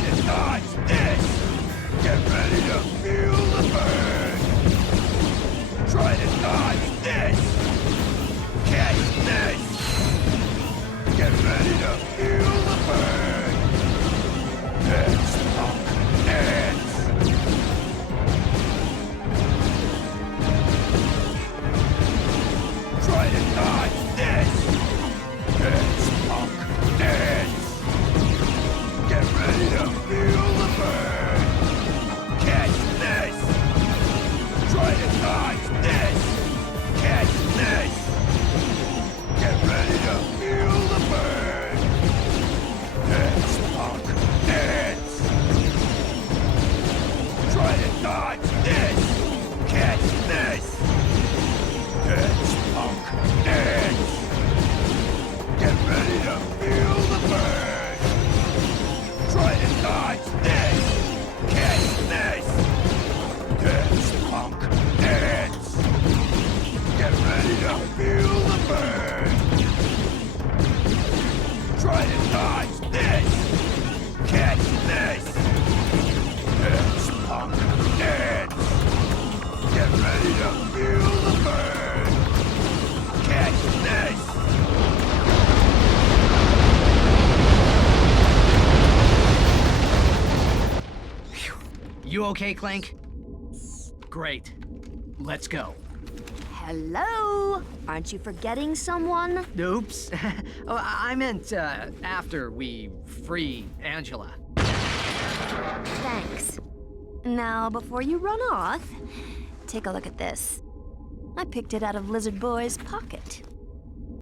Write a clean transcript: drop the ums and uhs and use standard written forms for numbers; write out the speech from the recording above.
Try to dodge this! Get ready to feel the burn! Try to dodge this! Catch this! Get ready to feel the burn! Dance, punk, dance! Try to dodge this! Dance, punk, dance! Get ready to feel the burn! Catch this! Try to dodge this! Catch this! Get ready to feel the burn! Dance, punk, dance! Try to dodge this! Catch this! Dance, punk, dance! Get ready to feel the burn! Try to dodge this! Catch this! Dance, punk, dance! Get ready to feel the burn! Try to dodge this! Catch this! Dance, punk, dance! Get ready to feel the burn! Catch this! You okay, Clank? Great. Let's go. Hello? Aren't you forgetting someone? Oops. Oh, I meant after we free Angela. Thanks. Now, before you run off, take a look at this. I picked it out of Lizard Boy's pocket.